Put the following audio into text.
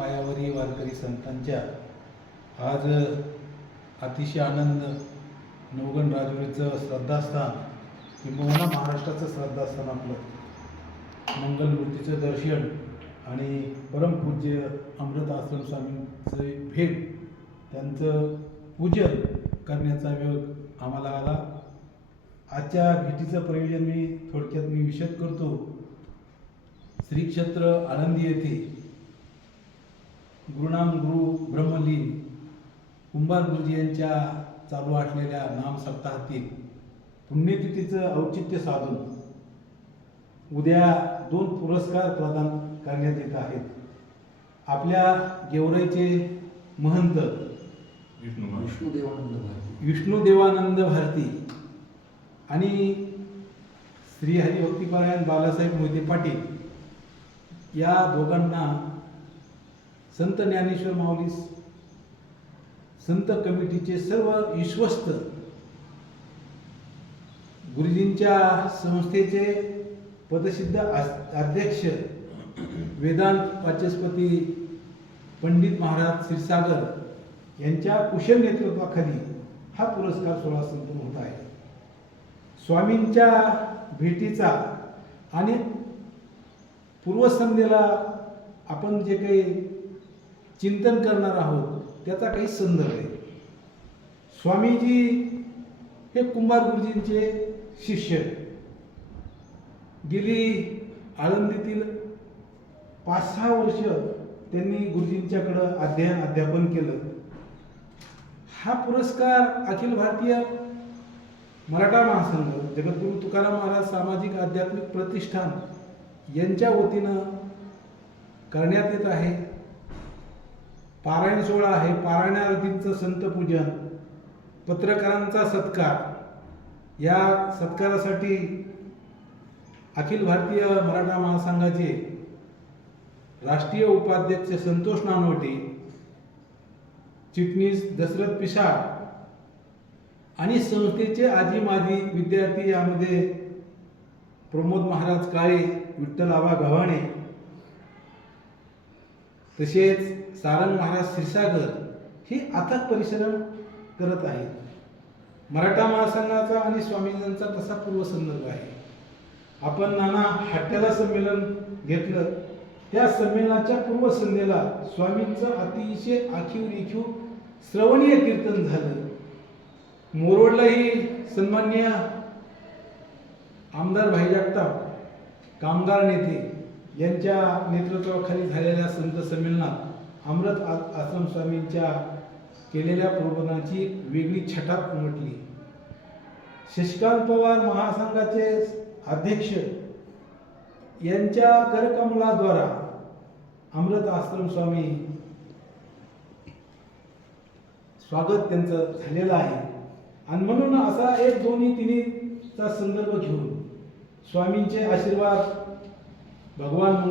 पायावरी वारकरी संतांच्या आज अतिशय आनंद नवगण राजुरीचं श्रद्धास्थान किंबहुना महाराष्ट्राचं श्रद्धास्थान आपलं. मंगलमूर्तीचं दर्शन आणि परमपूज्य अमृत आश्रम स्वामींचं भेट त्यांचं पूजन करण्याचा योग आम्हाला आला. आजच्या भेटीचं प्रयोजन मी थोडक्यात मी विशद करतो. श्री क्षेत्र आनंदी येथे गुरुनाम गुरु ब्रह्मलीन कुंभार गुरुजी यांच्या चालू असलेल्या नाम सप्ताहातील पुण्यतिथीचं औचित्य साधून उद्या दोन पुरस्कार प्रदान करण्यात येत आहेत. आपल्या गेवराईचे महंत विष्णुदेवानंद भारती. विष्णुदेवानंद भारती आणि श्री हरिभक्तीपरायण बालासाहेब मोहिते पाटील या दोघांना संत ज्ञानेश्वर माऊलीस संत कमिटीचे सर्व विश्वस्त गुरुजींच्या संस्थेचे पदसिद्ध अध्यक्ष वेदांत वाचस्पती पंडित महाराज क्षीरसागर यांच्या कुशल नेतृत्वाखाली हा पुरस्कार सोहळा संपन्न होत आहे. स्वामींच्या भेटीचा आणि पूर्वसंध्येला आपण जे काही चिंतन करणार आहोत त्याचा काही संदर्भ आहे. स्वामीजी हे कुंभार गुरुजींचे शिष्य. गेली आळंदीतील पाच सहा वर्ष त्यांनी गुरुजींच्याकडं अध्ययन अध्यापन केलं. हा पुरस्कार अखिल भारतीय मराठा महासंघ जगद्गुरु तुकाराम महाराज सामाजिक आध्यात्मिक प्रतिष्ठान यांच्या वतीनं करण्यात येत आहे. पारायण सोहळा आहे. पारायणार्थींचं संत पूजन पत्रकारांचा सत्कार. या सत्कारासाठी अखिल भारतीय मराठा महासंघाचे राष्ट्रीय उपाध्यक्ष संतोष नानवटे चिटणीस दशरथ पिशाळ आणि संस्थेचे आजी माजी विद्यार्थी यामध्ये प्रमोद महाराज काळे विठ्ठल आबा गव्हाणे तसेच सारंग महाराज क्षीरसागर हे अथक परिश्रम करत आहेत. मराठा महासंघाचा आणि स्वामीजींचा तसा पूर्वसंदर्भ आहे. आपण नाना हट्ट्याला संमेलन घेतलं. त्या संमेलनाच्या पूर्वसंध्येला स्वामींचं अतिशय आखीव रेखीव श्रवणीय कीर्तन झालं. मोरोडलाही सन्मान्य आमदार भाई जगताप कामगार नेते यांच्या नेतृत्वाखाली झालेल्या संत संमेलनात अमृत आश्रम स्वामींच्या केलेल्या प्रबोधनाची वेगळी छटा उमटली. शशिकांत पवार महासंघाचे अध्यक्ष यांच्या करकमलाद्वारा अमृत आश्रम स्वामी स्वागत त्यांचं झालेलं आहे. आणि म्हणून असा एक दोन्ही तिन्हीचा संदर्भ घेऊन स्वामींचे आशीर्वाद ભગવાન